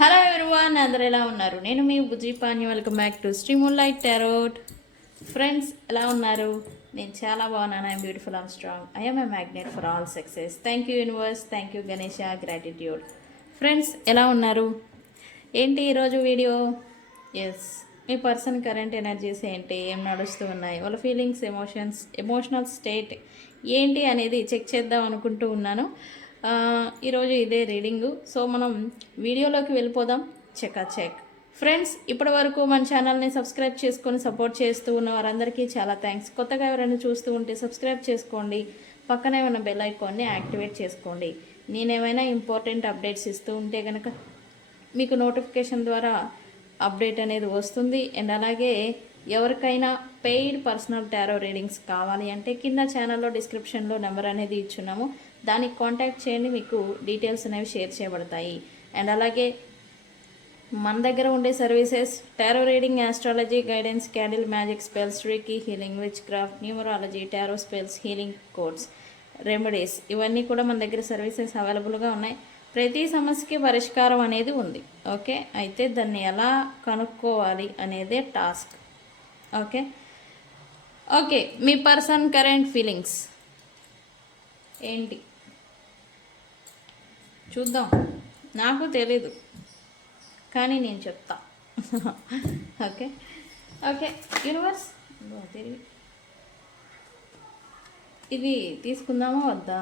Hello everyone, అందరు ఎలా ఉన్నారు? నేను మీ Bujji Pani. Welcome back to Shri moonlight tarot. Friends, ఎలా ఉన్నారు? నేను చాలా బాగున్నాను. I'm beautiful and strong. I'm a magnet for all success. Thank you universe, thank you Ganesha, gratitude. Friends, ఎలా ఉన్నారు? ఏంటి ఈరోజు వీడియో? ఎస్, మీ పర్సన్ కరెంట్ ఎనర్జీస్ ఏంటి, ఏం నడుస్తూ ఉన్నాయి, వాళ్ళ ఫీలింగ్స్, ఎమోషనల్ స్టేట్ ఏంటి అనేది చెక్ చేద్దాం అనుకుంటూ ఉన్నాను. ఈరోజు ఇదే రీడింగు. సో మనం వీడియోలోకి వెళ్ళిపోదాం. చెక్. ఫ్రెండ్స్, ఇప్పటి వరకు మన ఛానల్ని సబ్స్క్రైబ్ చేసుకొని సపోర్ట్ చేస్తూ ఉన్న వారందరికీ చాలా థ్యాంక్స్. కొత్తగా ఎవరైనా చూస్తూ ఉంటే సబ్స్క్రైబ్ చేసుకోండి, పక్కనే ఉన్న బెల్ ఐకాన్ని యాక్టివేట్ చేసుకోండి. నేనేమైనా ఇంపార్టెంట్ అప్డేట్స్ ఇస్తూ ఉంటే కనుక మీకు నోటిఫికేషన్ ద్వారా అప్డేట్ అనేది వస్తుంది. అండ్ అలాగే ఎవరికైనా పెయిడ్ పర్సనల్ టారో రీడింగ్స్ కావాలి అంటే కింద ఛానల్లో డిస్క్రిప్షన్లో నెంబర్ అనేది ఇచ్చున్నాము, దానికి కాంటాక్ట్ చేయండి. మీకు డీటెయిల్స్ అనేవి షేర్ చేయబడతాయి. అండ్ అలాగే మన దగ్గర ఉండే services tarot reading, astrology, guidance, candle magic, spells, reiki healing, which craft, numerology, tarot spells, healing codes, remedies, ఇవన్నీ కూడా మన దగ్గర సర్వీసెస్ అవైలబుల్గా ఉన్నాయి. ప్రతి సమస్యకి పరిష్కారం అనేది ఉంది. ఓకే, అయితే దాన్ని ఎలా కనుక్కోవాలి అనేదే టాస్క్. ఓకే, మీ పర్సన్ కరెంట్ ఫీలింగ్స్ ఏంటి చూద్దాం. నాకు తెలీదు, కానీ నేను చెప్తా. ఓకే యూనివర్స్, తిరిగి ఇది తీసుకుందామా వద్దా?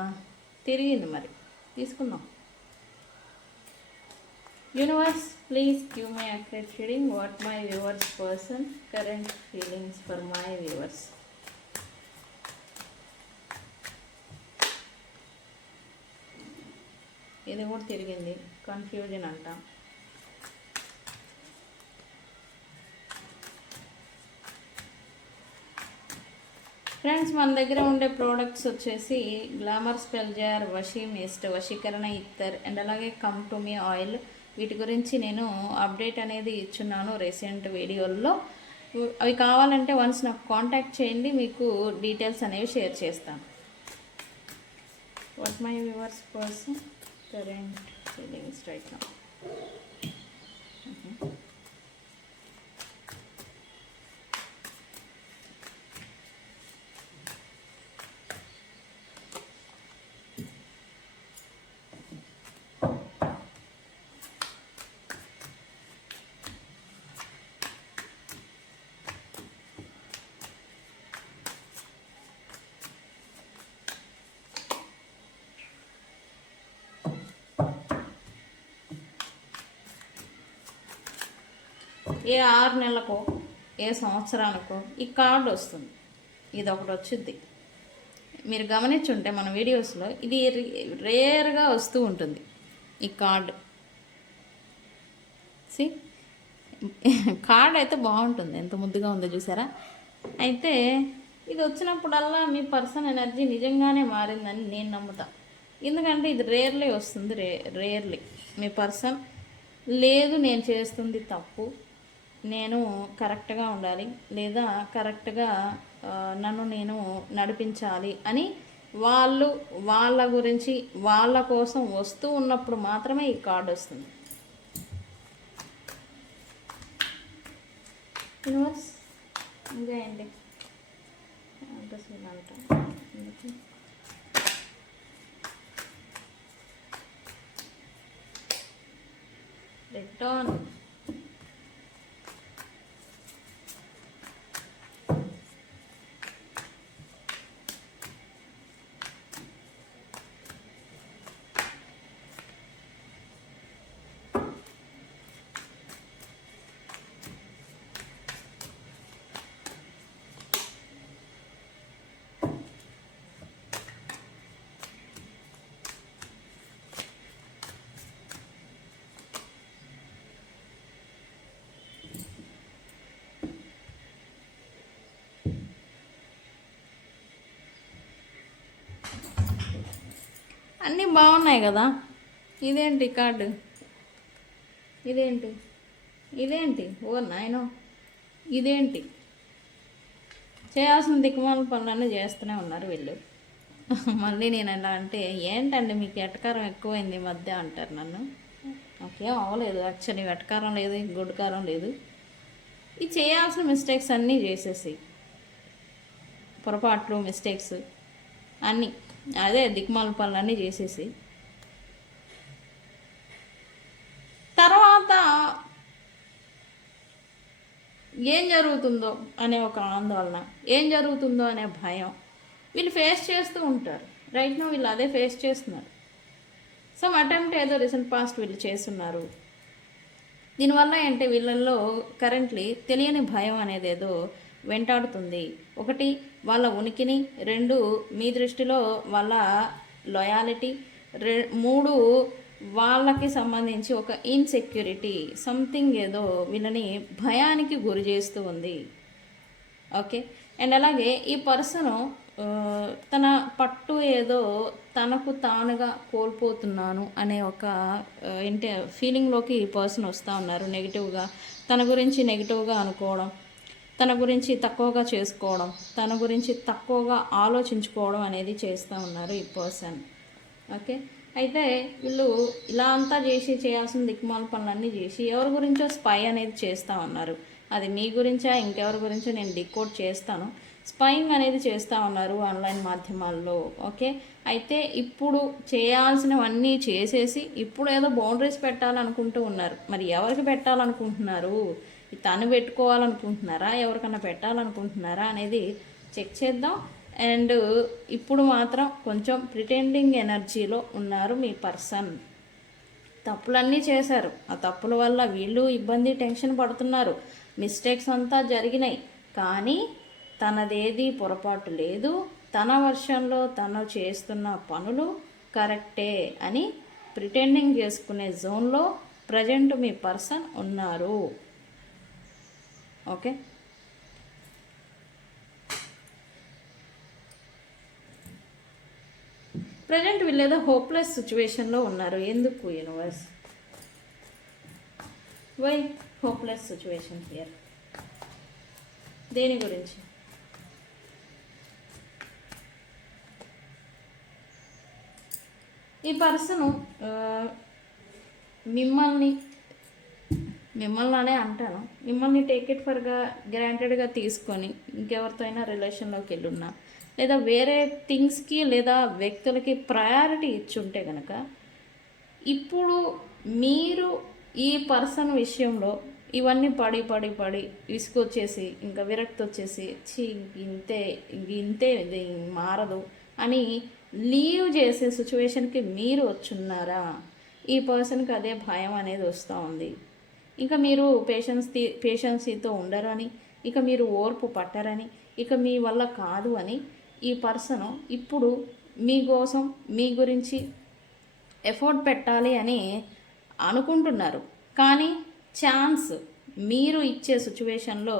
తిరిగింది, మరి తీసుకుందాం. Universe, please give my accurate reading. What my viewers person current feelings for my viewers. ఇది కూడా తిరిగింది, కన్ఫ్యూజన్ అంట. ఫ్రెండ్స్, మన దగ్గర ఉండే ప్రోడక్ట్స్ వచ్చేసి గ్లామర్ స్పెల్ జార్, వషీ మిస్ట్, వశీకరణ ఇత్తర్, అండ్ అలాగే కమ్ టు మీ ఆయిల్. వీటి గురించి నేను అప్డేట్ అనేది ఇచ్చున్నాను రీసెంట్ వీడియోల్లో. అవి కావాలంటే వన్స్ నాకు కాంటాక్ట్ చేయండి, మీకు డీటెయిల్స్ అనేవి షేర్ చేస్తాను. What my viewers person current feelings right now. ఏ 6 నెలలకో ఏ సంవత్సరానికో ఈ కార్డు వస్తుంది. ఇది ఒకటి వచ్చింది, మీరు గమనించుంటే మన వీడియోస్లో ఇది రేర్గా వస్తూ ఉంటుంది ఈ కార్డు. కార్డ్ అయితే బాగుంటుంది, ఎంత ముద్దుగా ఉందో చూసారా. అయితే ఇది వచ్చినప్పుడల్లా మీ పర్సన్ ఎనర్జీ నిజంగానే మారిందని నేను నమ్ముతా. ఎందుకంటే ఇది రేర్లీ వస్తుంది. రేర్లీ మీ పర్సన్ లేదు నేను చేస్తుంది తప్పు, నేను కరెక్ట్గా ఉండాలి, లేదా కరెక్ట్గా నన్ను నేను నడిపించాలి అని వాళ్ళ గురించి వాళ్ళ కోసం వస్తూ ఉన్నప్పుడు మాత్రమే ఈ కార్డు వస్తుంది. యూనివర్స్ ఇంకా ఏంటి అంట రిటర్న్. అన్నీ బాగున్నాయి కదా. ఇదేంటి కార్డు? ఇదేంటి ఓ నాయనో, ఇదేంటి? చేయాల్సిన దిక్కుమాల పనులన్నీ చేస్తూనే ఉన్నారు వీళ్ళు. మళ్ళీ నేను ఎలా అంటే ఏంటండి మీకు ఎటకారం ఎక్కువైంది మధ్య అంటారు నన్ను. నాకేం అవ్వలేదు యాక్చువల్లీ, వెటకారం లేదు, గుడ్డుకారం లేదు. ఈ చేయాల్సిన మిస్టేక్స్ అన్నీ చేసేసి, పొరపాట్లు మిస్టేక్స్ అన్నీ, అదే దిక్మాల పనులన్నీ చేసేసి తర్వాత ఏం జరుగుతుందో అనే ఒక ఆందోళన, ఏం జరుగుతుందో అనే భయం వీళ్ళు ఫేస్ చేస్తూ ఉంటారు. రైట్ నో వీళ్ళు అదే ఫేస్ చేస్తున్నారు. సమ్ అటెంప్ట్ ఏదో రీసెంట్ పాస్ట్ వీళ్ళు చేస్తున్నారు. దీనివల్ల ఏంటంటే వీళ్ళల్లో కరెంట్లీ తెలియని భయం అనేది ఏదో వెంటాడుతుంది. ఒకటి వాళ్ళ ఉనికిని, రెండు మీ దృష్టిలో వాళ్ళ లాయాలిటీ, మూడు వాళ్ళకి సంబంధించి ఒక ఇన్సెక్యూరిటీ, సంథింగ్ ఏదో వీళ్ళని భయానికి గురి చేస్తూ ఉంది. ఓకే. అండ్ అలాగే ఈ పర్సను తన పట్టు ఏదో తనకు తానుగా కోల్పోతున్నాను అనే ఒక ఏంటి ఫీలింగ్లోకి ఈ పర్సన్ వస్తూ ఉన్నారు. నెగిటివ్గా తన గురించి నెగిటివ్గా అనుకోవడం, తన గురించి తక్కువగా చేసుకోవడం, తన గురించి తక్కువగా ఆలోచించుకోవడం అనేది చేస్తూ ఉన్నారు ఈ పర్సన్. ఓకే. అయితే వీళ్ళు ఇలా అంతా చేయాల్సిన దిక్మాల పనులన్నీ చేసి ఎవరి గురించో స్పై అనేది చేస్తూ ఉన్నారు. అది మీ గురించా ఇంకెవరి గురించో నేను డికోడ్ చేస్తాను. స్పైయింగ్ అనేది చేస్తూ ఉన్నారు ఆన్లైన్ మాధ్యమాల్లో. ఓకే. అయితే ఇప్పుడు చేయాల్సినవన్నీ చేసేసి ఇప్పుడు ఏదో బౌండరీస్ పెట్టాలనుకుంటూ ఉన్నారు. మరి ఎవరికి పెట్టాలనుకుంటున్నారు? తను పెట్టుకోవాలనుకుంటున్నారా, ఎవరికన్నా పెట్టాలనుకుంటున్నారా అనేది చెక్ చేద్దాం. అండ్ ఇప్పుడు మాత్రం కొంచెం ప్రిటెండింగ్ ఎనర్జీలో ఉన్నారు మీ పర్సన్. తప్పులన్నీ చేశారు, ఆ తప్పుల వల్ల వీళ్ళు ఇబ్బంది టెన్షన్ పడుతున్నారు, మిస్టేక్స్ అంతా జరిగినాయి. కానీ తనదేది పొరపాటు లేదు, తన వర్షన్లో తను చేస్తున్న పనులు కరెక్టే అని ప్రిటెండింగ్ చేసుకునే జోన్లో ప్రజెంట్ మీ పర్సన్ ఉన్నారు. ఓకే. ప్రజెంట్ వీళ్ళేదో హోప్లెస్ సిచ్యువేషన్లో ఉన్నారు. ఎందుకు universe? Why hopeless situation here? దేని గురించి? ఈ పర్సను మిమ్మల్ని అంటాను, మిమ్మల్ని టేక్ ఇట్ ఫర్గా గ్రాంటెడ్గా తీసుకొని ఇంకెవరితో అయినా రిలేషన్లోకి వెళ్ళున్నా, లేదా వేరే థింగ్స్కి లేదా వ్యక్తులకి ప్రయారిటీ ఇచ్చుంటే కనుక ఇప్పుడు మీరు ఈ పర్సన్ విషయంలో ఇవన్నీ పడి విసుకొచ్చేసి ఇంకా విరక్తి వచ్చేసి ఇంతే ఇది మారదు అని లీవ్ చేసే సిచ్యువేషన్కి మీరు వచ్చున్నారా? ఈ పర్సన్కి అదే భయం అనేది వస్తూ ఉంది. ఇంకా మీరు పేషెన్సీతో ఉండరని, ఇక మీరు ఓర్పు పట్టరని, ఇక మీ వల్ల కాదు అని ఈ పర్సన్ ఇప్పుడు మీకోసం మీ గురించి ఎఫర్ట్ పెట్టాలి అని అనుకుంటున్నారు. కానీ ఛాన్స్ మీరు ఇచ్చే సిచ్యువేషన్లో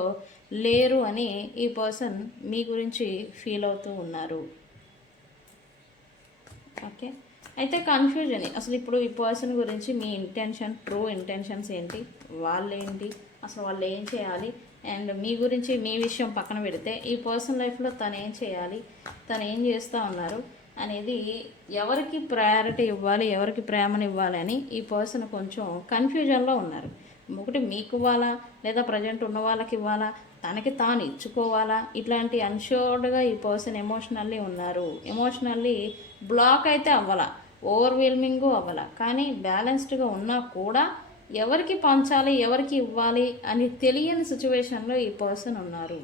లేరు అని ఈ పర్సన్ మీ గురించి ఫీల్ అవుతూ ఉన్నారు. ఓకే. అయితే కన్ఫ్యూజన్ అసలు ఇప్పుడు ఈ పర్సన్ గురించి మీ ఇంటెన్షన్, ట్రూ ఇంటెన్షన్స్ ఏంటి, వాళ్ళేంటి, అసలు వాళ్ళు ఏం చేయాలి, అండ్ మీ గురించి మీ విషయం పక్కన పెడితే ఈ పర్సన్ లైఫ్లో తను ఏం చేయాలి, తను ఏం చేస్తూ ఉన్నారు అనేది, ఎవరికి ప్రయారిటీ ఇవ్వాలి, ఎవరికి ప్రేమను ఇవ్వాలి అని ఈ పర్సన్ కొంచెం కన్ఫ్యూజన్లో ఉన్నారు. ఒకటి మీకు ఇవ్వాలా, లేదా ప్రజెంట్ ఉన్న వాళ్ళకి ఇవ్వాలా, తనకి తాను ఇచ్చుకోవాలా, ఇట్లాంటి అన్ష్యూర్డ్గా ఈ పర్సన్ ఎమోషనల్లీ ఉన్నారు. ఎమోషనల్లీ బ్లాక్ అయితే అవ్వాలా, ఓవర్వెల్మింగ్ అవ్వాలా, కానీ బ్యాలెన్స్డ్గా ఉన్నా కూడా ఎవరికి పంచాలి, ఎవరికి ఇవ్వాలి అని తెలియని సిచ్యువేషన్లో ఈ పర్సన్ ఉన్నారు.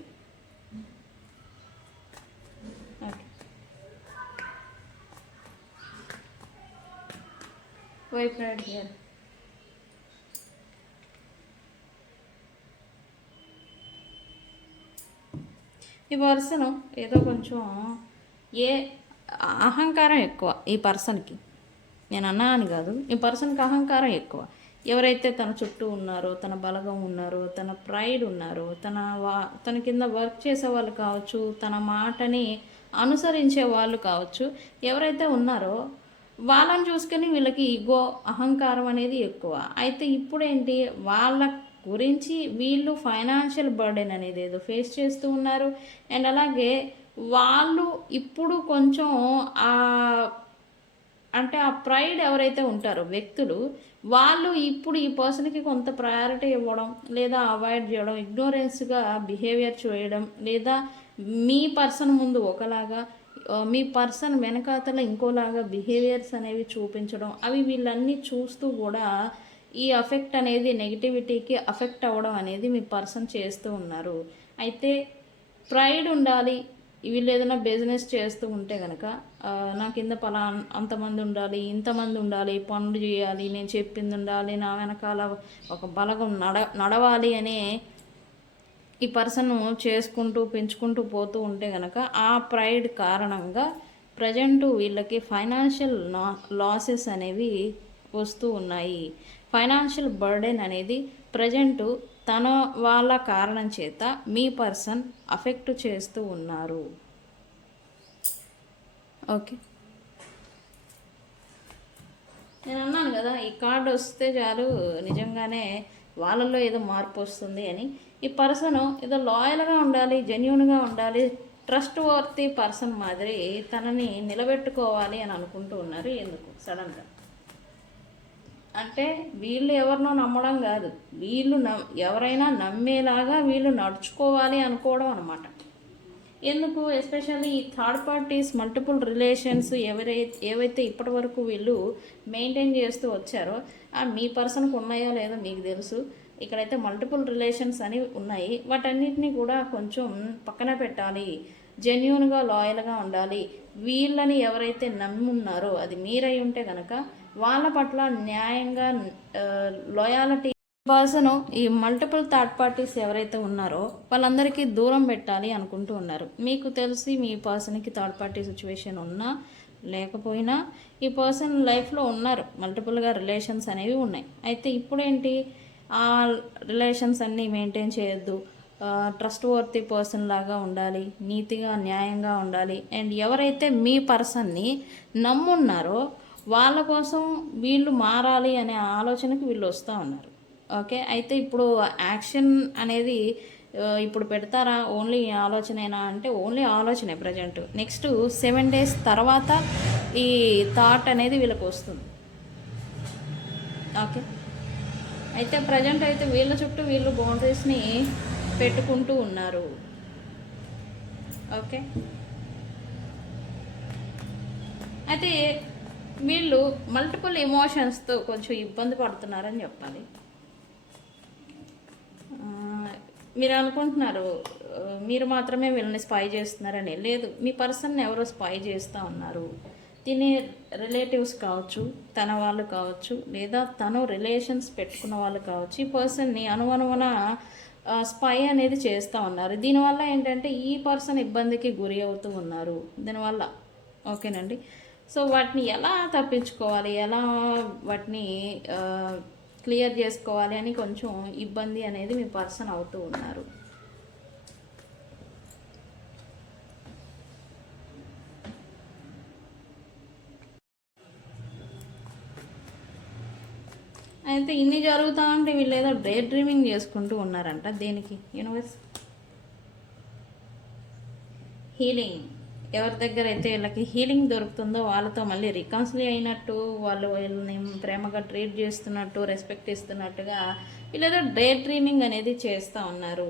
Wife right here. ఈ పర్సన్ ఏదో కొంచెం అహంకారం ఎక్కువ ఈ పర్సన్కి. నేను అన్నా అని కాదు, ఈ పర్సన్కి అహంకారం ఎక్కువ. ఎవరైతే తన చుట్టూ ఉన్నారో, తన బలగం ఉన్నారో, తన ప్రైడ్ ఉన్నారో, తన కింద వర్క్ చేసే వాళ్ళు కావచ్చు, తన మాటని అనుసరించే వాళ్ళు కావచ్చు, ఎవరైతే ఉన్నారో వాళ్ళని చూసుకొని వీళ్ళకి ఈగో, అహంకారం అనేది ఎక్కువ. అయితే ఇప్పుడు ఏంటి, వాళ్ళ గురించి వీళ్ళు ఫైనాన్షియల్ బర్డెన్ అనేది ఏదో ఫేస్ చేస్తూ ఉన్నారు. అండ్ అలాగే వాళ్ళు ఇప్పుడు కొంచెం అంటే ఆ ప్రైడ్ ఎవరైతే ఉంటారో వ్యక్తులు, వాళ్ళు ఇప్పుడు ఈ పర్సన్కి కొంత ప్రయారిటీ ఇవ్వడం లేదా అవాయిడ్ చేయడం, ఇగ్నోరెన్స్గా బిహేవియర్ చేయడం, లేదా మీ పర్సన్ ముందు ఒకలాగా మీ పర్సన్ వెనకాతల ఇంకోలాగా బిహేవియర్స్ అనేవి చూపించడం, అవి వీళ్ళన్నీ చూస్తూ కూడా ఈ అఫెక్ట్ అనేది నెగిటివిటీకి అఫెక్ట్ అవ్వడం అనేది మీ పర్సన్ చేస్తూ ఉన్నారు. అయితే ప్రైడ్ ఉండాలి. వీళ్ళు ఏదైనా బిజినెస్ చేస్తూ ఉంటే కనుక నా కింద అంతమంది ఉండాలి, ఇంతమంది ఉండాలి, పనులు చేయాలి, నేను చెప్పింది ఉండాలి, నా వెనకాల ఒక బలగం నడవాలి అనే ఈ పర్సన్ చేసుకుంటూ పెంచుకుంటూ పోతూ ఉంటే కనుక ఆ ప్రైడ్ కారణంగా ప్రజెంట్ వీళ్ళకి ఫైనాన్షియల్ లాసెస్ అనేవి వస్తూ ఉన్నాయి. ఫైనాన్షియల్ బర్డెన్ అనేది ప్రజెంటు తన వాళ్ళ కారణం చేత మీ పర్సన్ అఫెక్ట్ చేస్తూ ఉన్నారు. ఓకే, నేను అన్నాను కదా ఈ కార్డు వస్తే చాలు నిజంగానే వాళ్ళల్లో ఏదో మార్పు వస్తుంది అని. ఈ పర్సన్ ఏదో లాయల్గా ఉండాలి, జెన్యూన్గా ఉండాలి, ట్రస్ట్ వర్తీ పర్సన్ మాదిరి తనని నిలబెట్టుకోవాలి అని అనుకుంటూ ఉన్నారు. ఎందుకు సడన్గా అంటే వీళ్ళు ఎవరినో నమ్మడం కాదు, వీళ్ళు ఎవరైనా నమ్మేలాగా వీళ్ళు నడుచుకోవాలి అనుకోవడం అనమాట. ఎందుకు ఎస్పెషల్లీ ఈ థర్డ్ పార్టీస్ మల్టిపుల్ రిలేషన్స్ ఏవైతే ఇప్పటి వరకు వీళ్ళు మెయింటైన్ చేస్తూ వచ్చారో మీ పర్సన్కి ఉన్నాయో లేదో మీకు తెలుసు. ఇక్కడైతే మల్టిపుల్ రిలేషన్స్ అని ఉన్నాయి. వాటన్నిటినీ కూడా కొంచెం పక్కన పెట్టాలి, జెన్యూన్గా లాయల్గా ఉండాలి. వీళ్ళని ఎవరైతే నమ్మి ఉన్నారో అది మీరై ఉంటే కనుక వాళ్ళ పట్ల న్యాయంగా లాయాలిటీ పర్సన్ ఈ మల్టిపుల్ థర్డ్ పార్టీస్ ఎవరైతే ఉన్నారో వాళ్ళందరికీ దూరం పెట్టాలి అనుకుంటూ ఉన్నారు. మీకు తెలిసి మీ పర్సన్కి థర్డ్ పార్టీ సిచ్యువేషన్ ఉన్నా లేకపోయినా ఈ పర్సన్ లైఫ్లో ఉన్నారు, మల్టిపుల్గా రిలేషన్స్ అనేవి ఉన్నాయి. అయితే ఇప్పుడేంటి ఆ రిలేషన్స్ అన్నీ మెయింటైన్ చేయొద్దు, ట్రస్ట్ వర్తీ పర్సన్ లాగా ఉండాలి, నీతిగా న్యాయంగా ఉండాలి. అండ్ ఎవరైతే మీ పర్సన్ని నమ్మున్నారో వాళ్ళ కోసం వీళ్ళు మారాలి అనే ఆలోచనకి వీళ్ళు వస్తూ ఉన్నారు. ఓకే, అయితే ఇప్పుడు యాక్షన్ అనేది ఇప్పుడు పెడతారా, ఓన్లీ ఆలోచనేనా అంటే ఓన్లీ ఆలోచనే ప్రజెంట్. నెక్స్ట్ 7 days తర్వాత ఈ థాట్ అనేది వీళ్ళకి వస్తుంది. ఓకే, అయితే ప్రజెంట్ అయితే వీళ్ళ చుట్టూ వీళ్ళు బౌండరీస్ని పెట్టుకుంటూ ఉన్నారు. ఓకే, అయితే వీళ్ళు మల్టిపుల్ ఎమోషన్స్తో కొంచెం ఇబ్బంది పడుతున్నారని చెప్పాలి. మీరు అనుకుంటున్నారు మీరు మాత్రమే వీళ్ళని స్పై చేస్తున్నారని. లేదు, మీ పర్సన్ ఎవరో స్పై చేస్తూ ఉన్నారు. తిని రిలేటివ్స్ కావచ్చు, తన వాళ్ళు కావచ్చు, లేదా తను రిలేషన్స్ పెట్టుకున్న వాళ్ళు కావచ్చు. ఈ పర్సన్ని అనువనువున స్పై అనేది చేస్తూ ఉన్నారు. దీనివల్ల ఏంటంటే ఈ పర్సన్ ఇబ్బందికి గురి అవుతూ ఉన్నారు దీనివల్ల. ఓకేనండి, సో వాటిని ఎలా తప్పించుకోవాలి, ఎలా వాటిని క్లియర్ చేసుకోవాలి అని కొంచెం ఇబ్బంది అనేది మీ పర్సన్ అవుతూ ఉన్నారు. అయితే ఇన్ని జరుగుతూ ఉంటే వీళ్ళు ఏదో డే డ్రీమింగ్ చేసుకుంటూ ఉన్నారంట. దేనికి? Universe healing. ఎవరి దగ్గర అయితే వీళ్ళకి హీలింగ్ దొరుకుతుందో వాళ్ళతో మళ్ళీ రికన్సిలీ అయినట్టు, వాళ్ళు వీళ్ళని ప్రేమగా ట్రీట్ చేస్తున్నట్టు, రెస్పెక్ట్ ఇస్తున్నట్టుగా వీళ్ళేదో డే డ్రీమింగ్ అనేది చేస్తూ ఉన్నారు.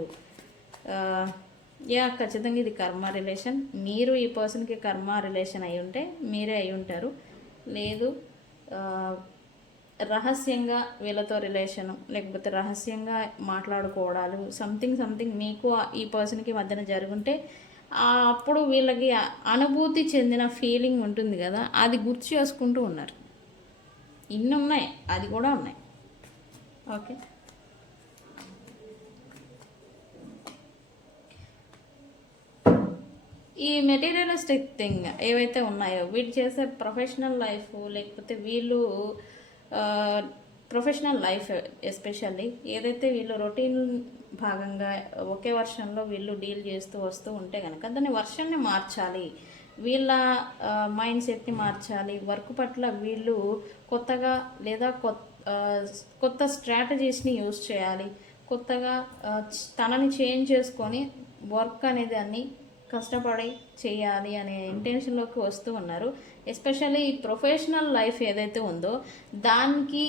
ఖచ్చితంగా ఇది కర్మ రిలేషన్. మీరు ఈ పర్సన్కి కర్మ రిలేషన్ అయి ఉంటే మీరే అయి ఉంటారు. లేదు రహస్యంగా వీళ్ళతో రిలేషను, లేకపోతే రహస్యంగా మాట్లాడుకోవడాలు, సంథింగ్ మీకు ఈ పర్సన్కి మధ్యన జరుగుంటే అప్పుడు వీళ్ళకి అనుభూతి చెందిన ఫీలింగ్ ఉంటుంది కదా, అది గుర్తు చేసుకుంటూ ఉన్నారు. ఇన్ని ఉన్నాయి, అది కూడా ఉన్నాయి. ఓకే, ఈ మెటీరియలిస్టిక్ థింగ్ ఏవైతే ఉన్నాయో వీళ్ళు చేసే ప్రొఫెషనల్ లైఫ్, లేకపోతే వీళ్ళు ప్రొఫెషనల్ లైఫ్ ఎస్పెషల్లీ ఏదైతే వీళ్ళు రొటీన్ భాగంగా ఒకే వర్షన్లో వీళ్ళు డీల్ చేస్తూ వస్తూ ఉంటే కనుక దాన్ని వర్షన్ని మార్చాలి, వీళ్ళ మైండ్ సెట్ని మార్చాలి. వర్క్ పట్ల వీళ్ళు కొత్తగా లేదా కొత్త స్ట్రాటజీస్ని యూజ్ చేయాలి, కొత్తగా తనని చేంజ్ చేసుకొని వర్క్ అనేది అన్ని కష్టపడి చేయాలి అనే ఇంటెన్షన్లోకి వస్తూ ఉన్నారు. ఎస్పెషల్లీ ప్రొఫెషనల్ లైఫ్ ఏదైతే ఉందో దానికి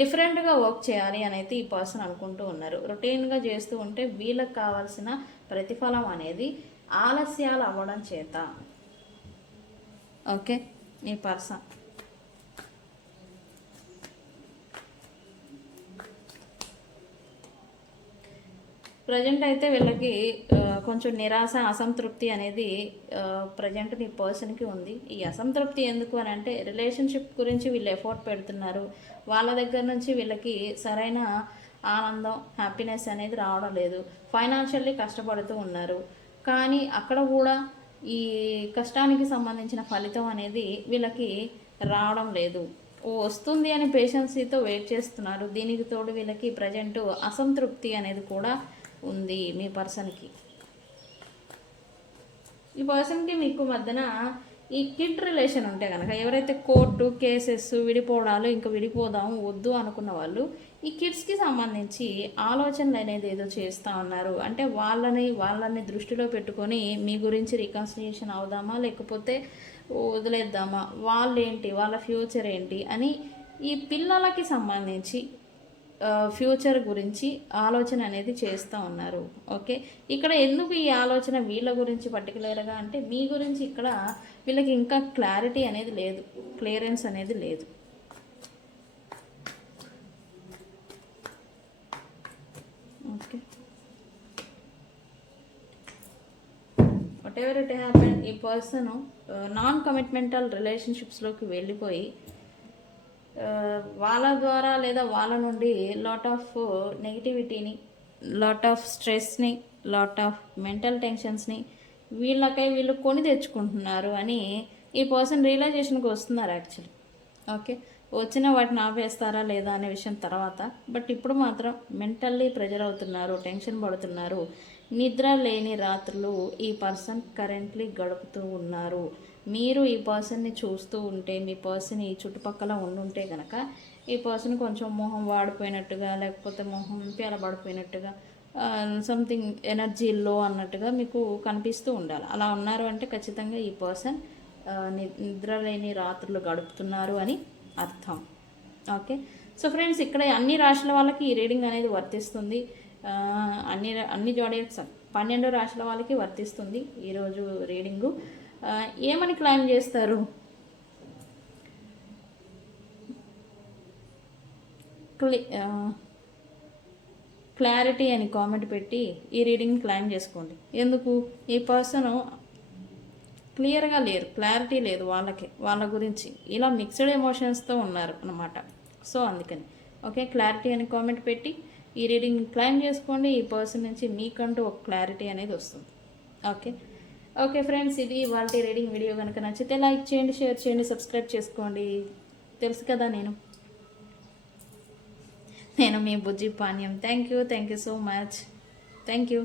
డిఫరెంట్గా వర్క్ చేయాలి అని అయితే ఈ పర్సన్ అనుకుంటూ ఉన్నారు. రొటీన్గా చేస్తూ ఉంటే వీళ్ళకి కావాల్సిన ప్రతిఫలం అనేది ఆలస్యాలు అవ్వడం చేత. ఓకే, ఈ పర్సన్ ప్రజెంట్ అయితే వీళ్ళకి కొంచెం నిరాశ అసంతృప్తి అనేది ప్రజెంట్ మీ పర్సన్కి ఉంది. ఈ అసంతృప్తి ఎందుకు అని అంటే రిలేషన్షిప్ గురించి వీళ్ళు ఎఫర్ట్ పెడుతున్నారు, వాళ్ళ దగ్గర నుంచి వీళ్ళకి సరైన ఆనందం హ్యాపీనెస్ అనేది రావడం లేదు. ఫైనాన్షియల్లీ కష్టపడుతూ ఉన్నారు, కానీ అక్కడ కూడా ఈ కష్టానికి సంబంధించిన ఫలితం అనేది వీళ్ళకి రావడం లేదు. వస్తుంది అని పేషెన్సీతో వెయిట్ చేస్తున్నారు. దీనికి తోడు వీళ్ళకి ప్రజెంట్ అసంతృప్తి అనేది కూడా ఉంది మీ పర్సన్కి. ఈ పర్సన్కి మీకు మధ్యన ఈ కిడ్ రిలేషన్ ఉంటే కనుక ఎవరైతే కోర్టు కేసెస్ విడిపోవడాలు ఇంకా విడిపోదాము వద్దు అనుకున్న వాళ్ళు ఈ కిడ్స్కి సంబంధించి ఆలోచనలు అనేది ఏదో చేస్తూ ఉన్నారు. అంటే వాళ్ళని దృష్టిలో పెట్టుకొని మీ గురించి రికన్సిలియేషన్ అవుదామా లేకపోతే వదిలేద్దామా, వాళ్ళేంటి వాళ్ళ ఫ్యూచర్ ఏంటి అని ఈ పిల్లలకి సంబంధించి ఫ్యూచర్ గురించి ఆలోచన అనేది చేస్తూ ఉన్నారు. ఓకే, ఇక్కడ ఎందుకు ఈ ఆలోచన వీళ్ళ గురించి పర్టికులర్గా అంటే మీ గురించి ఇక్కడ వీళ్ళకి ఇంకా క్లారిటీ అనేది లేదు, క్లియరెన్స్ అనేది లేదు. Okay, whatever it happen, ఈ పర్సన్ నాన్ కమిట్మెంటల్ రిలేషన్షిప్స్లోకి వెళ్ళిపోయి వాళ్ళ ద్వారా లేదా వాళ్ళ నుండి లాట్ ఆఫ్ నెగిటివిటీని, లాట్ ఆఫ్ స్ట్రెస్ని, లాట్ ఆఫ్ మెంటల్ టెన్షన్స్ని వీళ్ళు కొని తెచ్చుకుంటున్నారు అని ఈ పర్సన్ రియలైజేషన్కి వస్తున్నారు యాక్చువల్లీ. ఓకే, వచ్చిన వాటిని ఆపేస్తారా లేదా అనే విషయం తర్వాత, బట్ ఇప్పుడు మాత్రం మెంటల్లీ ప్రెజర్ అవుతున్నారు, టెన్షన్ పడుతున్నారు. నిద్ర లేని రాత్రులు ఈ పర్సన్ కరెంట్లీ గడుపుతూ ఉన్నారు. మీరు ఈ పర్సన్ని చూస్తూ ఉంటే, మీ పర్సన్ ఈ చుట్టుపక్కల ఉండుంటే కనుక ఈ పర్సన్ కొంచెం మొహం వాడిపోయినట్టుగా లేకపోతే మొహం పడిపోయినట్టుగా సంథింగ్ ఎనర్జీ లో అన్నట్టుగా మీకు కనిపిస్తూ ఉండాలి. అలా ఉన్నారు అంటే ఖచ్చితంగా ఈ పర్సన్ నిద్ర లేని రాత్రులు గడుపుతున్నారు అని అర్థం. ఓకే, సో ఫ్రెండ్స్ ఇక్కడ అన్ని రాశుల వాళ్ళకి ఈ రీడింగ్ అనేది వర్తిస్తుంది. అన్ని జోడియాక్స్ 12 రాశుల వాళ్ళకి వర్తిస్తుంది ఈరోజు రీడింగు. ఏమని క్లైమ్ చేస్తారు? క్లారిటీ అని కామెంట్ పెట్టి ఈ రీడింగ్ క్లైమ్ చేసుకోండి. ఎందుకు? ఈ పర్సన్ క్లియర్గా లేరు, క్లారిటీ లేదు వాళ్ళ గురించి, ఇలా మిక్స్డ్ ఎమోషన్స్తో ఉన్నారు అన్నమాట. సో అందుకని ఓకే, క్లారిటీ అని కామెంట్ పెట్టి ఈ రీడింగ్ క్లైమ్ చేసుకోండి. ఈ పర్సన్ నుంచి మీకంటూ ఒక క్లారిటీ అనేది వస్తుంది. ఓకే ఓకే ఫ్రెండ్స్, ఇది వాళ్ళ రీడింగ్ వీడియో కనుక నచ్చితే లైక్ చేయండి, షేర్ చేయండి, సబ్స్క్రైబ్ చేసుకోండి. తెలుసు కదా నేను మీ బుజ్జి పానీయం. Thank you so much. Thank you.